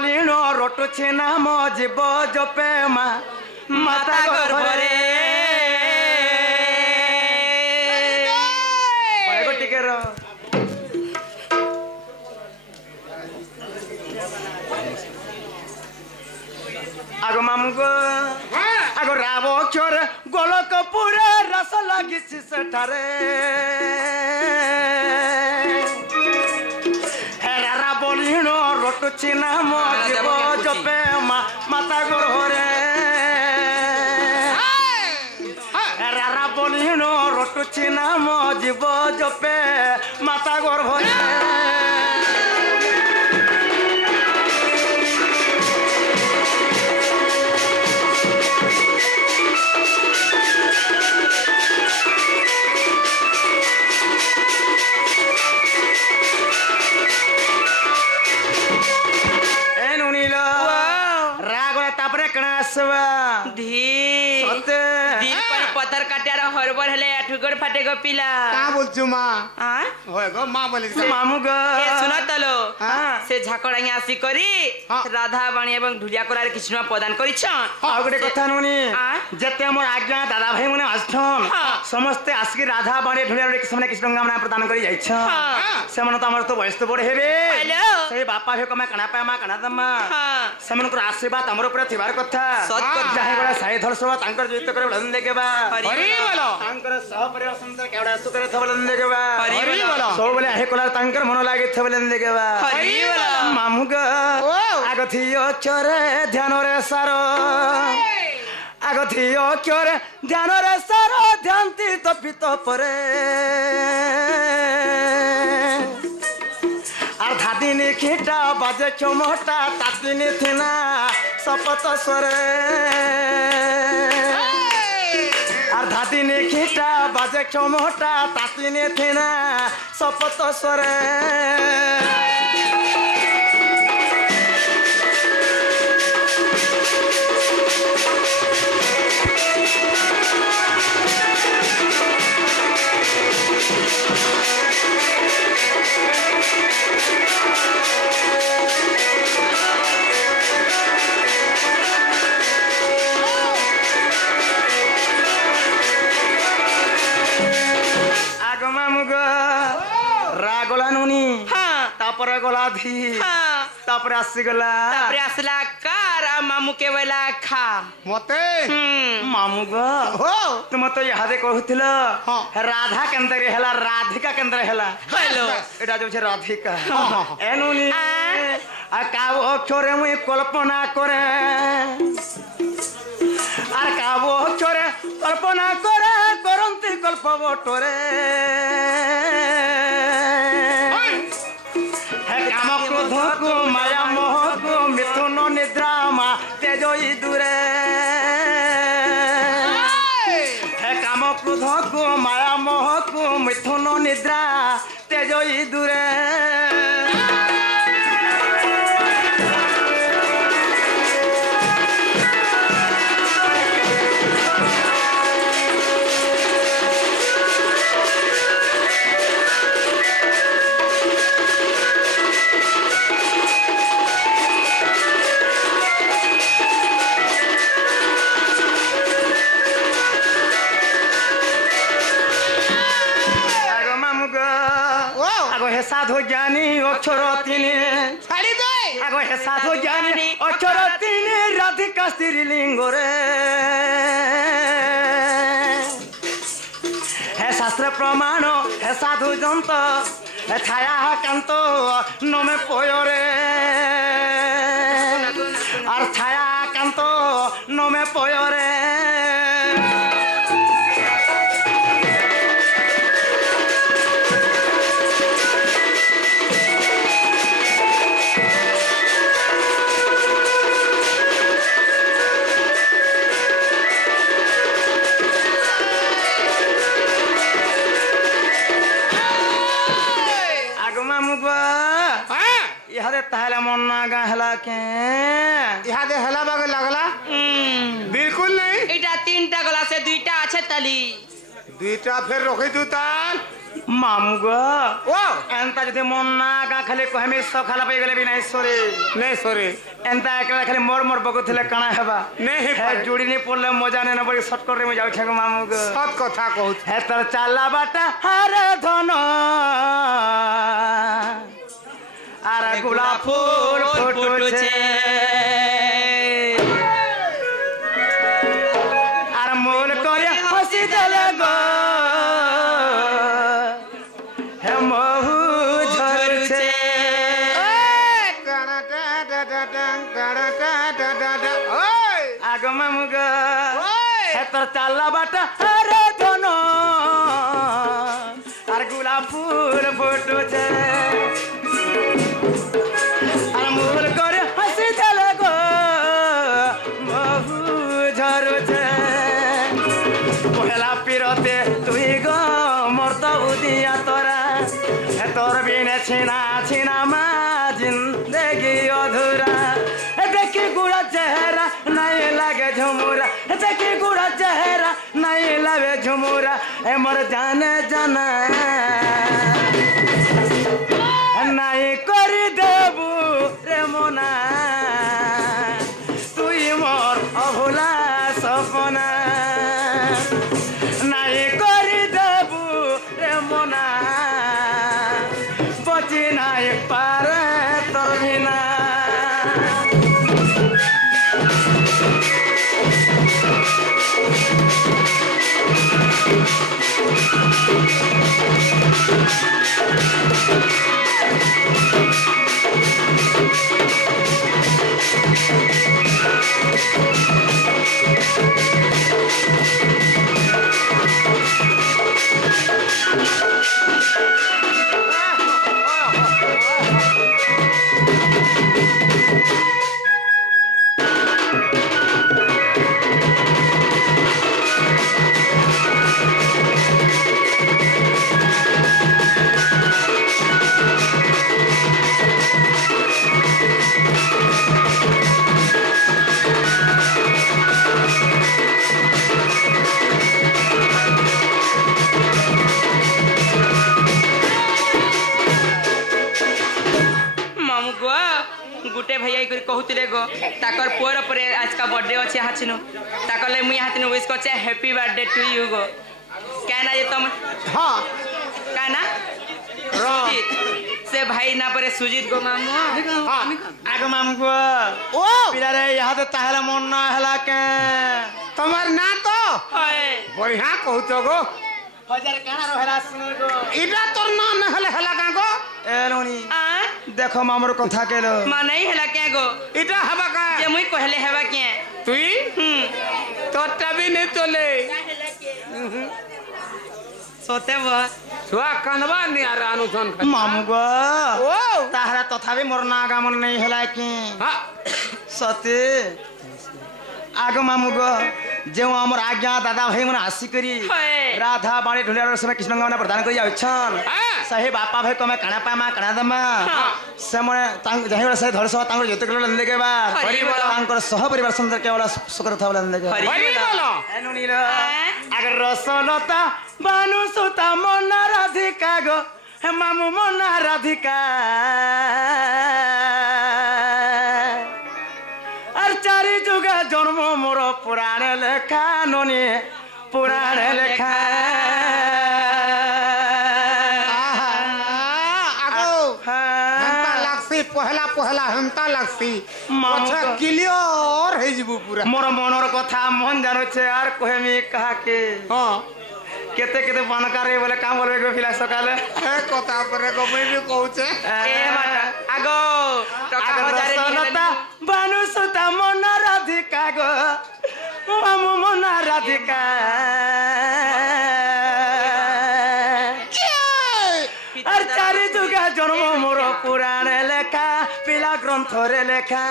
বলিণ রটুছি নাম জীব জপে মা মাতা গর্ভরে ଟିକେ ର আগ মামু গো আগ রাব চোরে গোলক পুরে রস লাগিছি সেঠারে হেরা বলিণ রটুছি নাম জীব জপে মা মাতা গর্ভরে হেরা বলিণ রটুছি নাম জীব জপে মাতা গর্ভরে पत्थर काटियार हरबर हेले ठुकर फाटे गो पिला का बोलछु मा हां होय गो मा बोली मामू गो ए सुन तलो से झाकड़ांगे आसी करी राधा बाणी एवं ढुलिया कोलार कृष्ण प्रदान करिछ आ गटे कथा नोनी जते हमर आज्ञा दादा भाई मने आछन समस्त आसकी राधा बाणी ढुलिया कृष्ण गामना प्रदान करी जाइछ से मन त हमर तो वयस तो बड़ हेबे हेलो से बापा हे कमा कणा पामा कणा दमा से मन को आशीर्वाद हमर ऊपर थिबार कथा सत कथा जाहे बड़ा साई धरसवा तांकर जीवित करे बलन देकेबा हरि बोलो तांकर सह परिवार संतर केवडा सुकरे थबलन देकेबा हरि बोलो सब बोले आहे कोला तांकर मन लागे थबलन देकेबा हरि बोलो मामू ग आगथियो चरे ध्यान रे सारो आगथियो चरे ध्यान रे सारो ध्यानती तो पितो परे আর ধাদিনী খিটা বাজে চমটা তাদিনী থিনা শপথ সরে আর ধাদিনী খিটা বাজে চমটা তাদিনী থিনা শপথ সরে রাগলা নুনি তারপরে গলা ধি তারপরে আসি গলা তারপরে আসলা কার মামু কে বলা খা মতে মামু গো তুমি তো ইহাদে কহুছিল রাধা কেন্দ্রে হেলা রাধিকা কেন্দ্রে হেলা হ্যালো এটা যে রাধিকা এনুনি আর কাব অক্ষরে মুই কল্পনা করে আর কাব অক্ষরে কল্পনা করে করন্তি কল্প বটরে কাম ক্রোধ কো মায়া মোহ কো মিথুন নিদ্রা মা তেজই দূরে কাম ক্রোধ কো মায়া মোহ কো মিথুন নিদ্রা তেজই দূরে সাধু জ্ঞানী অক্ষর তিনি ছাড়ি দে আগো হে সাধু জ্ঞানী অক্ষর তিনি রাধিকা স্ত্রীলিঙ্গ রে হে শাস্ত্র প্রমাণ হে সাধু যন্ত হে ছায়া কান্ত নমে পয়রে আর ছায়া কান্ত নমে পয়রে इहादे ताहले मन ना गा हला के इहादे हला बाग लगला बिल्कुल नहीं এটা তিনটা গলা সে দুইটা আছে তালি দুইটা ফের রখি দুতাল মামু গো ও এন্তা যদি মন না গা খালি কহমি সব খালা পাই গেলে বিনাই সরে নে সরে एंता एकला खाली मोर मोर बकुथिले काना हेबा नहीं हे पारे। जुड़ी नहीं पड़ले मजा ने न बड़ी शॉर्टकट रे में जाउ छे मामू गो सत कथा कहू हे तर चाला बाटा हरे धन आरा गुलाब फूल फुटुछे आर मोल करे हसी देले गो हे महू झरुछे आग मामू गो हे तर चाला बाटा हरे धन आर गुलाब फूल फुटुछे আর মোর করে হাসি দেলে গো বহু ঝরছে পহেলা পিরতে তুই গো মোর তো উদিয়া তোরা তোর বিনে ছিনা ছিনা মা জিন্দেগি অধুরা দেখি গুড়া চেহারা নাই লাগে ঝুমুরা দেখি গুড়া চেহারা নাই লাগে ঝুমুরা এ মোর জানে জানা নাই করি দেবু রে মনা তুই মোর অভুলা সপনা নাই করি দেবু রে মনা বচি নাই পারে তোর বিনা मामू गो गुटे भैया करी कहूतिले गो ताकर पुअर परे आज का बर्थडे अछि हाचिनु ताकर ले मुई हातिनु विश करछे हैप्पी बर्थडे टू यू गो कहना ये तुम हाँ कहना सुजीत से भाई ना परे सुजीत गो मामू हाँ आग मामू गो ओ पिला रे यहाँ तो ताहला मन ना हला के তোমার না তো हाय বঢ়িয়া কহুছ গো हजार काना रहला सुन गो এটা তোর না না হলে হেলা কাঁ গো ए लोनी आ देखो मामर কথা কেলো मा नहीं हला के गो এটা হবা কা जे मुई कहले हेबा के তুই তোরটা বি নেই চলে सोते बो ছুয়া কানবা নি আর আনুসন मामू गो ও ताहरा तथापि मोर ना आगमन नहीं हला कि হ্যাঁ सते आग मामू गो जो हमर आज्ञा दादा भाई मन आसी करी हाय राधा बाणी ढुलिया समय कृष्ण गमना प्रदान करी जाउछन হ্যাঁ सही बापा भाई कमे काना पामा काना दमा हाँ। से मने तांग जहि से धरस तांग जते कल लंदे के बा हरि बोल। तांकर सह परिवार सुंदर केवल सुकर था लंदे के हरि হরি বলো एनु नील अगर रसलता बानु सुता मन राधिका गो हे मामू मन राधिका আর চারি যুগে জন্ম মোর পুরাণে লেখা ননি পুরাণে লেখা আগো হেমতা লাগছি পহলা পহলা হেমতা লাগছি মামু আচ্ছা তো- ক্লিয়ার হয়ে যাব পুরা মোর মনর কথা মন জানুছে আর কহেমি কাহাকে হ্যাঁ কেতে কেতে বানকারে বলে কাম বলবে গো পিলা সকালে এ কথা পরে গমই বি কହୁছে ए माता आगो टका हजारे রসলতা বানু সুতা মন রাধিকা গো মামু মন রাধিকা আর চারি যুগে জন্ম মোর পুরাণে লেখা পিলা গ্রন্থরে লেখা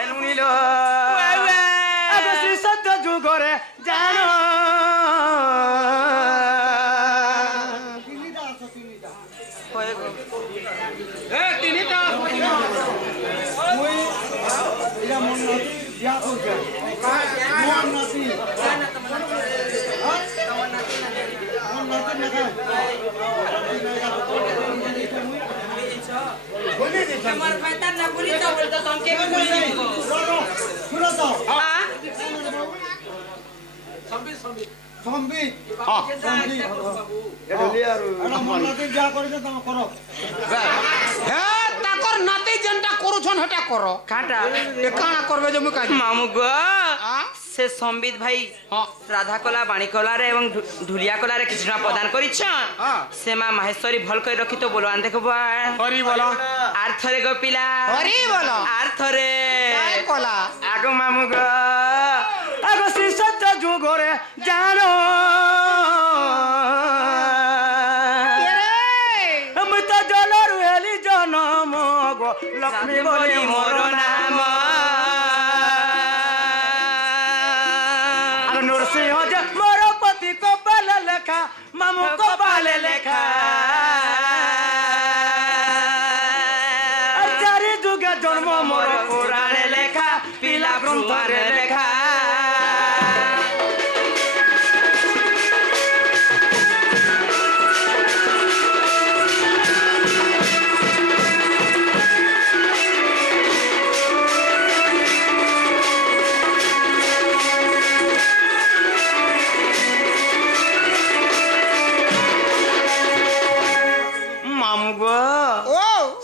এনু নীল ওয়ে ওয়ে আগে শ্রী সত্য জানো তাকর নাতি যেনটা করুছন হেটা কর কাটা এ কাଣା করবে যে মুই কাজ মামু গো সে সম্বিত ভাই রাধা কলা বাণী কলারে এবং ঢুলিয়া কলারে কিছু না প্রদান করিছ সে মা মাহেশ্বরী ভাল করে রখি তো বলবান দেখব হরি বল আর থরে গো পিলা হরি বল আর থরে কাই কলা আগো মামু গো আগো শ্রী সত্য যুগরে জানো আমি তো জলর হেলি জনম গো লক্ষ্মী বলি মোর নাম আর নরসিংহ যে মোর পতি কপালে লেখা মামু কপালে লেখা চারি যুগে জন্ম মোর পুরাণে লেখা পিলা গ্রন্থরে লেখা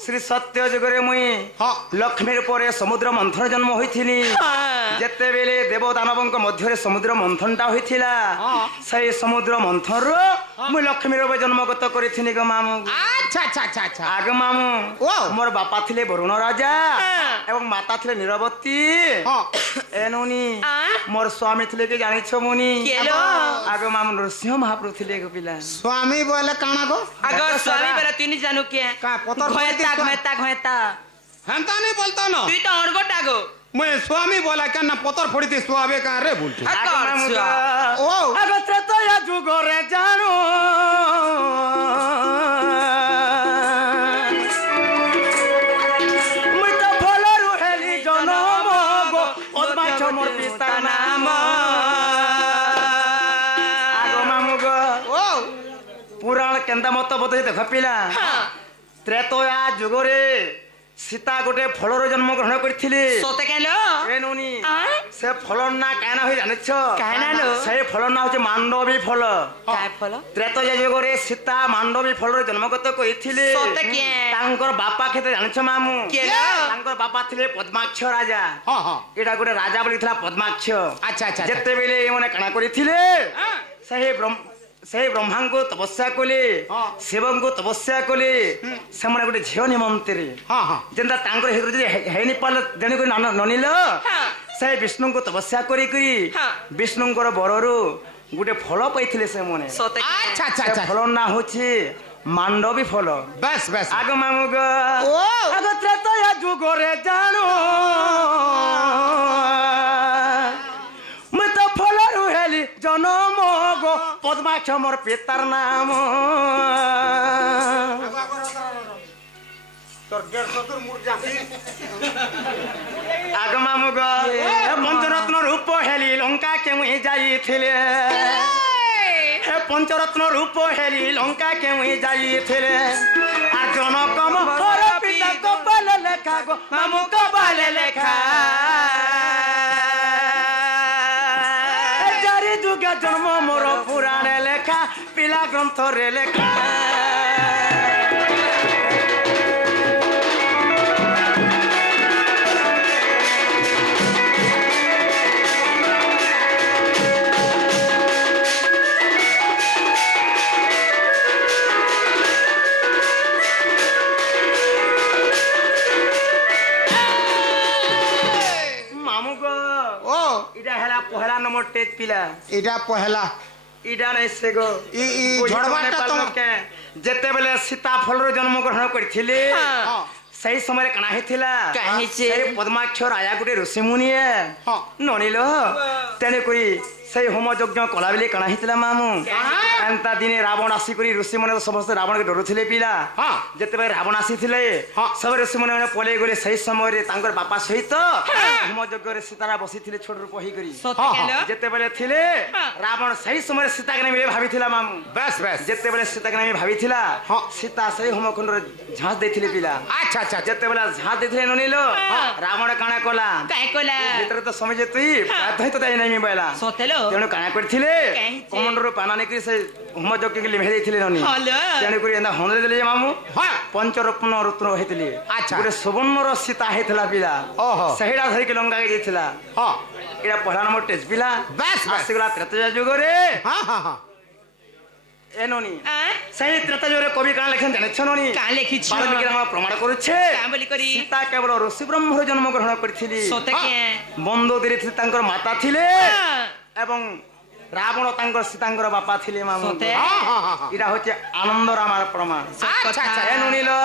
শ্রী সত্য যুগরে মুই লক্ষ্মীর পরে সমুদ্র মন্থন জন্ম হইছিলি যেতেবেলে দেব দানবଙ୍କ ମଧ୍ୟରେ সমুদ্র মন্থনটা হইছিলা সেই সমুদ্র মন্থন মুই লক্ষ্মীর জন্মগত করিছিনি গো মামু আচ্ছা আচ্ছা আচ্ছা আচ্ছা আগ মামু মোর বাপা ଥିଲେ বরুণ রাজা এবং মাতা ଥିଲେ নিরবতী এনুনি মোর স্বামী ଥିଲେ কি জানিছ মুনি আগ মামু নরসিংহ মহাপ্রভু ଥିଲେ গো পিলা স্বামী বলে কাଣା গো আগ স্বামী বেলা তুই নি জানু কে কা পতর ঘয়তা ঘয়তা ঘয়তা হেনতা নি বলতো না তুই তো অড়গটা গো মই স্বামী বলা কেন পতর ফড়িতে শুয়াবে কা রে বলছি ও আগ ত্রেতয়া যুগরে জানো মুই তো ফলরু হেলি জনম গো পদ্মাক্ষ মোর পিতা নাম আগ মামু গো ও পুরাণ কেন্দা মত বদই দেখ পিলা ত্রেতয়া যুগরে সীতা গোটে ফলর জন্ম গ্রহণ করিଥିଲେ সতে কেন এনুনি সে ফলর না কেন হই জানিছ কেন লো সেই ফলর না হচ্ছে মান্ডবী ফল কায় ফল ত্রেতয়া যুগরে সীতা মান্ডবী ফলর জন্মগত করিଥିଲେ সতে কে তাঙ্কর বাপা ক্ষেত্রে জানিছ মামু কেন তাঙ্কর বাপা ଥିଲେ পদ্মাক্ষ রাজা হ্যাঁ হ্যাঁ এটা গোটে রাজা বলি ଥିଲା পদ্মাক্ষ আচ্ছা আচ্ছা যেতেবেলে এମାନେ কাଣା କରିଥିଲେ সেই ব্রহ্মাঙ্কু তপস্যা কলে শিবঙ্কু তপস্যা কলে ସେମାନେ ଗୋଟେ ଝିଅ ନିମନ୍ତରେ ହଁ ହଁ ଯେନ୍ତା ତାଙ୍କର ହେତୁ ଯଦି ହେଇନି ପାରିଲେ ତେଣୁକରି ନନିଲ ସେ ବିଷ୍ଣୁଙ୍କୁ ତପସ୍ୟା କରିକରି ବିଷ୍ଣୁଙ୍କର ବରରୁ ଗୋଟେ ଫଳ ପାଇଥିଲେ ସେମାନେ ସତେ আচ্ছা আচ্ছা ସେ আচ্ছা ଫଳ ନାଁ ହଉଛି ମାଣ୍ଡବୀ ଫଳ বেশ বেশ ଆଗ ମାମୁଗ ও ଆଗ ତ୍ରେତୟା ଯୁଗରେ ଜାଣୁ ମୁଁ ତ ଫଳରୁ ହେଲି ଜନମ ଗো পদ্মাক্ষ মোর পিতার নাম আগ মামুগ পঞ্চরত্ন রূপ হেলি লঙ্কা কেমুই যাইছিলে হে পঞ্চরত্ন রূপ হেলি লঙ্কা কেমুই যাইছিলে আর জনক মোর পিতা কপালে লেখা গো মামু কপালে লেখা চারি যুগে জন্ম মোর পুরাণে লেখা পিলা গ্রন্থরে লেখা পহেলা নম্বর টেজ পিলা এটা পহেলা ইডা নাই সে গো ঝড়বাটা তো যেতেবেলে সীতা ফলর জন্ম গ্রহণ করিଥିଲେ ସେଇ ସମୟରେ କାଣା ହେଇଥିଲା କାହିଁଚେ? ସେଇ ପଦ୍ମାକ୍ଷ ରାଜା ଗୋଟେ ଋଷି ମୁନିଏ ହଁ। ନଣିଲ ତେଣୁକରି ସେଇ ହୋମ ଯଜ୍ଞ କଲା ବେଲେ କାଣା ହେଇଥିଲା ମାମୁଁ ଏନ୍ତା ଦିନେ ରାବଣ ଆସିକରି ଋଷି ମାନେ ସମସ୍ତେ ରାବଣକେ ଡରୁଥିଲେ ପିଲା ହଁ। ଯେତେବେଳେ ରାବଣ ଆସିଥିଲେ ହଁ। ସବୁ ଋଷି ମାନେ ପଳେଇ ଗଲେ ସେଇ ସମୟରେ ତାଙ୍କର ବାପା ସହିତ ହୋମ ଯଜ୍ଞରେ ସୀତାରା ବସିଥିଲେ ଛୋଟ ରୂପ ହେଇକରି ସତ ହଁ, କେଲ ଯେତେବେଳେ ଥିଲେ ରାବଣ ସେଇ ସମୟରେ ସୀତାকে ନେଇ ଭାବିଥିଲା ମାମୁଁ ବେଶ ବେଶ ଯେତେବେଳେ ସୀତାକେ ନେଇ ଭାବିଥିଲା ହଁ। ସୀତା ସେଇ ହୋମକୁଣ୍ଡରେ ଝାঁସ ଦେଇଥିଲେ ପିଲା ଆଚ୍ଛା ଆଚ୍ଛା ଯେତେବେଳେ ଝାঁସ ଦେଇଥିଲେ ନନିଲ ରାବଣ କାଣା କଲା କାଇଁ କଲା ଭିତରେ ତ ସମୟ ତୁଇ ପ୍ରାର୍ଥ ତ ନାଇଁ ପାଇଲା ସତେଲ ତେଣୁ କାଣା କରିଥିଲେ କାହିଁକି? କମଣ୍ଡରୁ ପାନା ନେଇକରି ସେ ହୋମ ଯଜ୍ଞକେ ଲିଭେଇ ଦେଇଥିଲେ ନନି ହଲ ତେଣୁକରି ଏନ୍ତା ହଣ୍ଡେଇ ଦେଲେ ଯେ ମାମୁଁ ହଁ। ପଞ୍ଚରତ୍ନ ରତ୍ନ ହେଇଥିଲେ ଆଚ୍ଛା। ଗୋଟେ ସୁବର୍ଣ୍ଣର ସୀତା ହେଇଥିଲା ପିଲା ଓହୋ। ସେଇଟା ଧରିକି ଲଙ୍କାକେ ଯାଇଥିଲା ହଁ ଏଇଟା ପହଲା ନମ୍ବର ଟେଷ୍ଟ ପିଲା ବାସ୍, ବାସ୍। ଆସିଗଲା ତ୍ରେତୟା ଯୁଗରେ ହଁ ହଁ ହଁ ଏ ନନି আ? সেই ত্রেতা যুগরে কবি কাଣା লেখেন জানিছ ননি কাঁ লেখিছ? বাল্মীকি রামায়ণ প্রমাণ করুছে কাঁ বলি করি? সীতা কেবল ঋষি ব্রহ্মর জন্ম গ্রহণ করেছিলি সতে কে মন্দোদরি তাঙ্কর মাতা ଥିଲେ হ্যাঁ। এবং রাবণ তাঙ্কর সীতাঙ্কর বাপা ଥିଲେ মামু সতে? ହଁ ହଁ ହଁ ହଁ এটা হচ্ছে আনন্দ রামার প্রমাণ আচ্ছা আচ্ছা এ নুনিল আ?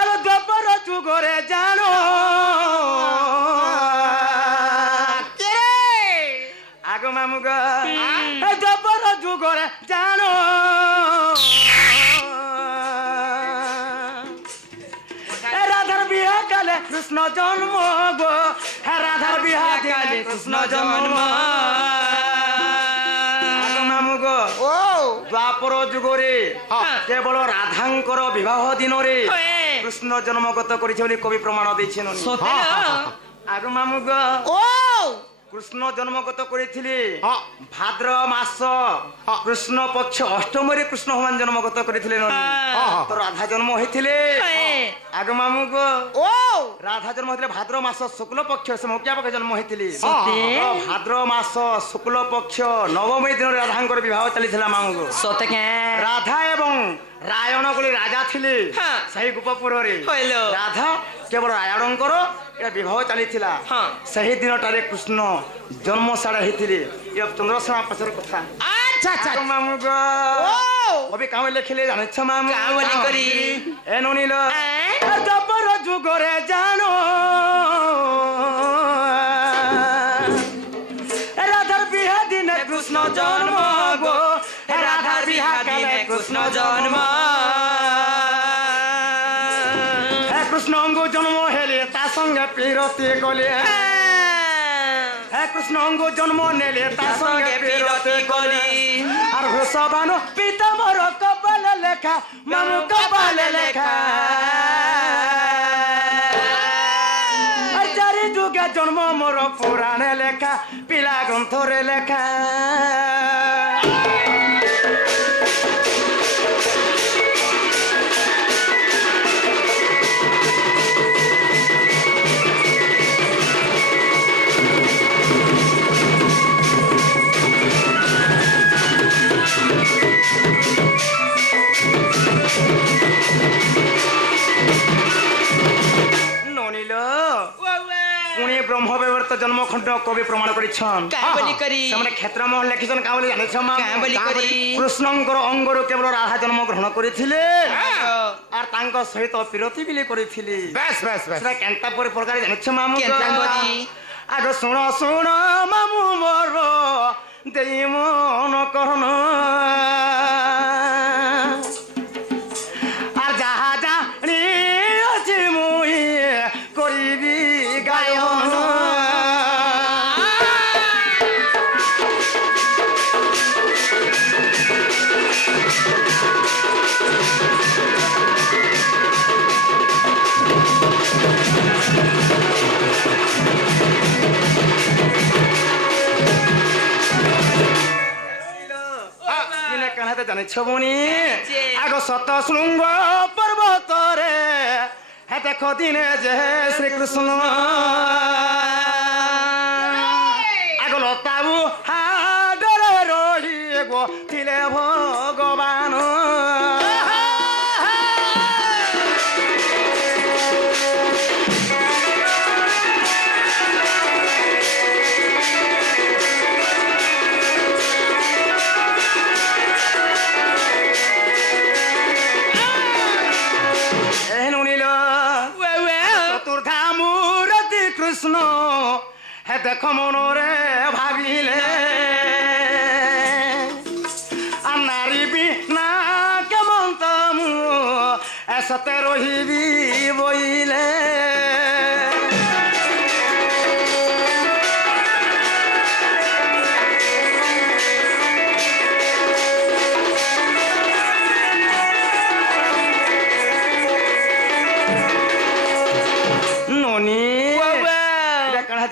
এলো দ্বাপর যুগরে জানো আগ মামু গো এ দ্বাপর যুগরে জানো এ রাধার বিয়া কালে কৃষ্ণ জন্ম গো হে রাধার বিয়া কালে কৃষ্ণ জন্ম আগ মামু গো ও দ্বাপর যুগরে কেবল রাধাঙ্কর বিবাহ দিনরে হয়ে। কৃষ্ণ জন্মগত করেছে বলে কবি প্রমাণ দিয়েছেন সতেল আগ মামু গো ও কৃষ্ণ জন্মগত করেছিলি হ্যাঁ। ভাদ্র মাস হ্যাঁ। কৃষ্ণ পক্ষ অষ্টমরে কৃষ্ণ ভগবান জন্মগত করেছিলেন হ্যাঁ। তো রাধা জন্ম হয়েছিলে হয়ে। আগ মামু গো ও রাধা জন্ম হয়েছিল ভাদ্র মাস শুক্ল পক্ষ সে মৌকিয়া পক্ষে জন্ম হয়েছিলি সতে? তো ভাদ্র মাস শুক্ল পক্ষ নবমী দিন রাধাঙ্কর বিবাহ চালিଥିଲା মামু গো সতে কে রাধা এবং রায়ণ বলে রাজা ଥିଲେ হ্যাঁ। সেই গোপপুରରେ হইল। রাধা কেবল রায়ণଙ୍କର এটা বিবাহ চালিଥିଲା হ্যাঁ। ସେହି ଦିନଟାରେ କୃଷ୍ଣ ଜନ୍ମ ସାଡେ ହେଇଥିଲେ ଏ ଚନ୍ଦ୍ରଶେଣା ପଛର କଥା আচ্ছা আচ্ছা ଆଗ ମାମୁ ଗ ও କବି କାମ ଲେଖିଲେ ଜାଣିଛ ମାମୁ କାଁ ବୋଲି କରି? ଏ ନୁନିଲ ଆଁ? ଜବର ଯୁଗରେ ଜାଣୁ রাধার বিহা দিনে কৃষ্ণ জন্ম গো রাধার বিহা কালে কৃষ্ণ জন্ম হে কৃষ্ণ অঙ্গ জন্ম হেলে তা সঙ্গে পিরতি গলে হে কৃষ্ণ অঙ্গ জন্ম নেলে তা সঙ্গে পিরতি গলে আর হৃষবান পিতামর কপালে লেখা মামু কপালে লেখা আর চারি যুগে জন্ম মোর পুরাণে লেখা পিলা গ্রন্থরে লেখা ননিল পুଣି ব্রহ্ম ব্যবহৃত জন্মখণ্ড কবি প্রমাণ করেছেন কাঁ বলি করি? ସେମାନେ କ୍ଷେତ୍ର ମହଲ ଲେଖିଛନ୍ କାଁ ବୋଲି ଜାଣିଛ ମା କାଁ ବୋଲି କରି? କୃଷ୍ଣଙ୍କର ଅଙ୍ଗରୁ କେବଳ ରାଧା ଜନ୍ମ ଗ୍ରହଣ କରିଥିଲେ আর ତାଙ୍କ ସହିତ ବିରତି ବିଲି କରିଥିଲେ বেশ বেশ বেশ ସେଟା କେନ୍ତା ପରି ପ୍ରକାର ଜାଣିଛ ମାମୁ କେନ୍ତା କରି? ଆଗ ଶୁଣ ଶୁଣ ମାମୁ ମୋର ଦେଇ ମନ କରନ আর যাহা জানি ଅଛି মুই করিবি গায়ন কিনে কাহাতে জানিছ বনি জানিছে। আগ শত শৃঙ্গ পর্বতরে হে দেখ দিনে যে শ্রীকৃষ্ণ আগ লতাবু হাডরে রহি গো ଥିଲେ ভগবান এ নুনিল হে দেখো মনরে ভাবিলে আর নারী বিনা কেমন তমু এসতে রহিবি বইলে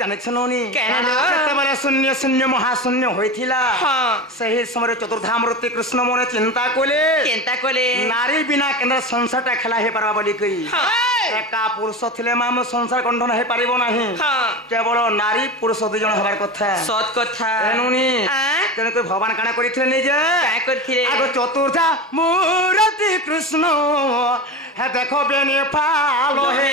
জানিছ ননি যেতবে শূন্য শূন্য মহাশূন্য হয়েছিল সেই সময় চতুর্ধামূর্তি কৃষ্ণ মনে চিন্তা কলে নারী বিনা কেন্দ্র সংসারটা খেলা হয়ে পারবা বলি কই একা পুরুষ থিলে মামু সংসার গঠন হয়ে পারিব নাহি কেবল নারী পুরুষ দুজন হবার কথা সৎ কথা এনুনি তেনে কই ভগবান কানা করিଥିଲେ নিজে কাই করিଥିଲେ আগ চতুর্ধা মূর্তি কৃষ্ণ হে দেখো বেনে পালো হে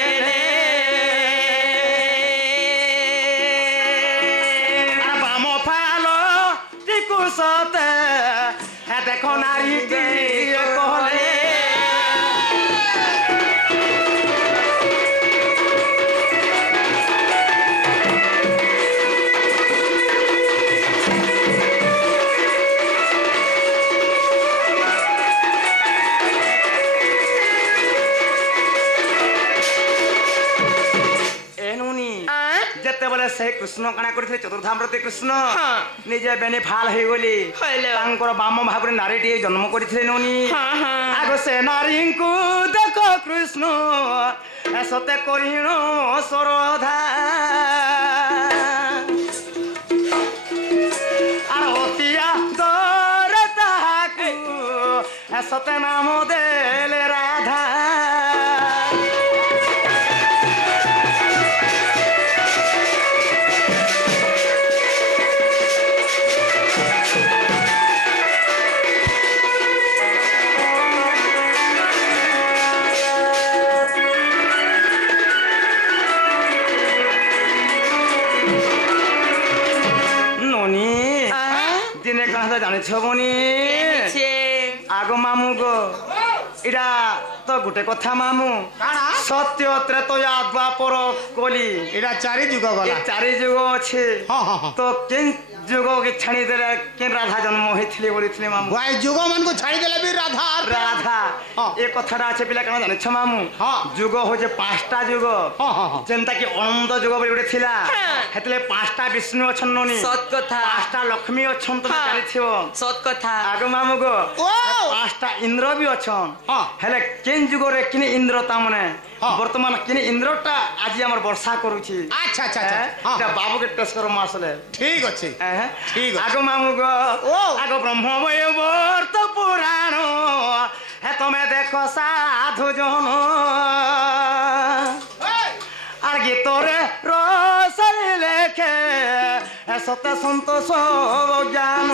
সতে হে দেখো নারী কহলে যেতবে সেই কৃষ্ণ কাଣା করে চতুর্ধামূর্তি কৃষ্ণ নিজে বেনি ফাল হয়ে গলি তাঙ্কর বাম ভাগরে নারীটিয়ে জন্ম করেছিলে ননি আগ সে নারীଙ୍କୁ দেখ কৃষ্ণ সতে করিণ শ্রদ্ধা আর অতিয়া দরে তাহাকু সতে নাম দেলে রাধা জানিছ বনি আগ মামু গো এটা তো গোটে কথা মামু সত্য ত্রেতয়া দ্বাপর কলি এটা চারি যুগ গলা চারি যুগ আছে তো কেন যুগ কে ছাড়ি দেলে কেন রাধা জন্ম হইছিলে বলিছিলে মামু ভাই যুগ মানকু ছাড়ি দেলে বি রাধা রাধা এ কথাটা আছে পিলা কেন জানিছ মামু যুগ হচ্ছে পাঁচটা যুগ যেনটা কি অনন্ত যুগ বলি গোটে ছিলা হেতলে পাঁচটা বিষ্ণু অছন ননি সৎ কথা পাঁচটা লক্ষ্মী অছন তুমি জানিছিও সৎ কথা আগ মামু গো পাঁচটা ইন্দ্র বি অছন হেলে কেন যুগরে কিনে ইন্দ্র তা মানে বর্তমান কিনে ইন্দ্রটা আজি আমার বর্ষা করুছি আচ্ছা আচ্ছা এটা বাবুকে টেস্ট করো আসলে ঠিক আছে ঠিক আছে আগ মামু গো আগ ব্রহ্মময় বর্ত পুরাণ হে তুমি দেখো সাধু জন আর গীতরে রসরে লেখে সত্য সন্তোষ জ্ঞান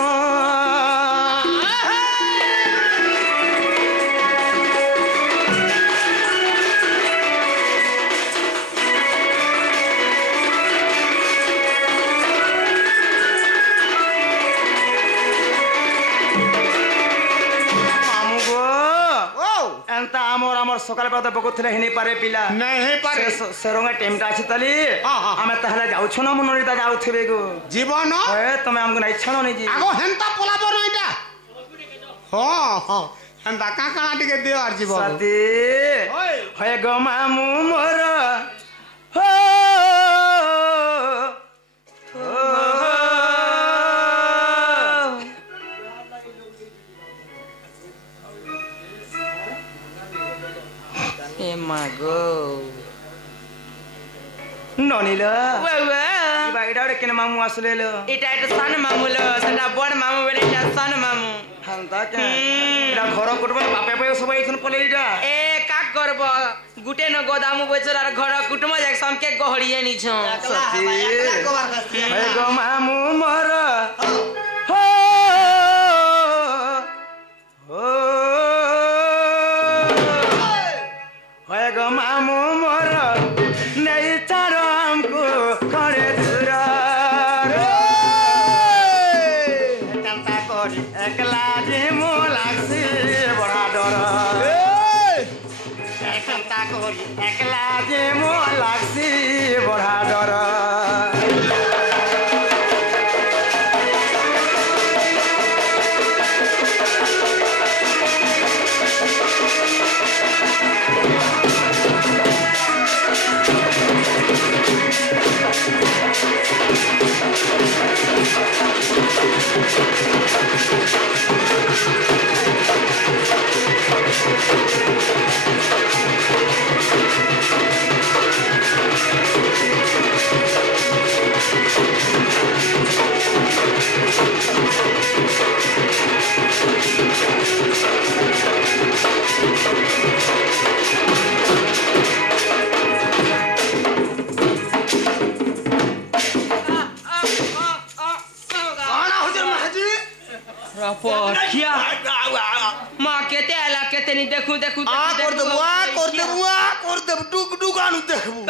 আমার সকাল বেলা বকুলে হিনি পারে পিলা नहीं पारे সেরঙ্গা টাইমটা আছে তালি আমি তাহলে যাউছ না মনরিতা যাউথিবে গো জীবন এ তুমি আমগো নাই ছানো নি জি আগো হেনতা পলাবো না এটা হেনতা কাকানা টিকে দিও আর জীবন সাথী হয় গো মামু মোর ননিল এটা কেন মামু আসলে এটা একটা সান মামু সেটা বড় মামু বলে এটা সান মামু এটা ঘর করবে বাপে পাই সবাই এখানে পলে এটা এ কাক করব গুটে ন গোদামু বছর আর ঘর কুটুম এক সমকে গহড়িয়ে নিছ সত্যি হে গো মামু মোর হে গো মামু মোর নেই চারমকু করে দূর কান্তা করি একলা যে মো লাগছে বড়া ডর কান্তা করি একলা যে মো লাগছে বড়া ডর कौन हुजूर महाजी रफिया माँ केते आला केते नहीं देखू देखू आ कर दे डुग डुगानु देखबू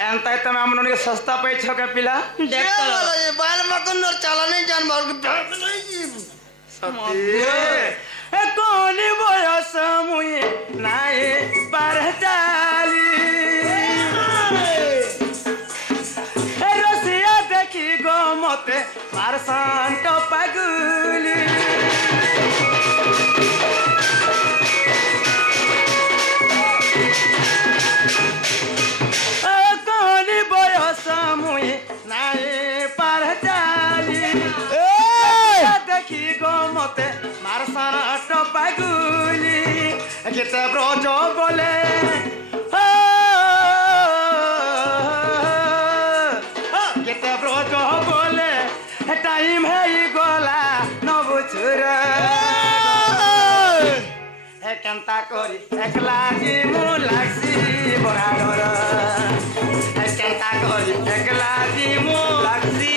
एंता तमे हमन के सस्ता पैछो के पिला देख ये वाला ये बाल मकन और चाला नहीं जान मार के बैठ नहीं जी ए कोनी बयस मुई नाई परचाली ए रसिया देखी गो मते पारसान तो पगुली ए कोनी बयस मुई नाई परचाली देखी गो मते मारसान तो पगुली केते ब्रज बोले केते ब्रज बोले टाइम है गला न बुझुर केन्ता करी एकला जी मु लागसी बड़ा डर केन्ता करी एकला जी मु लागसी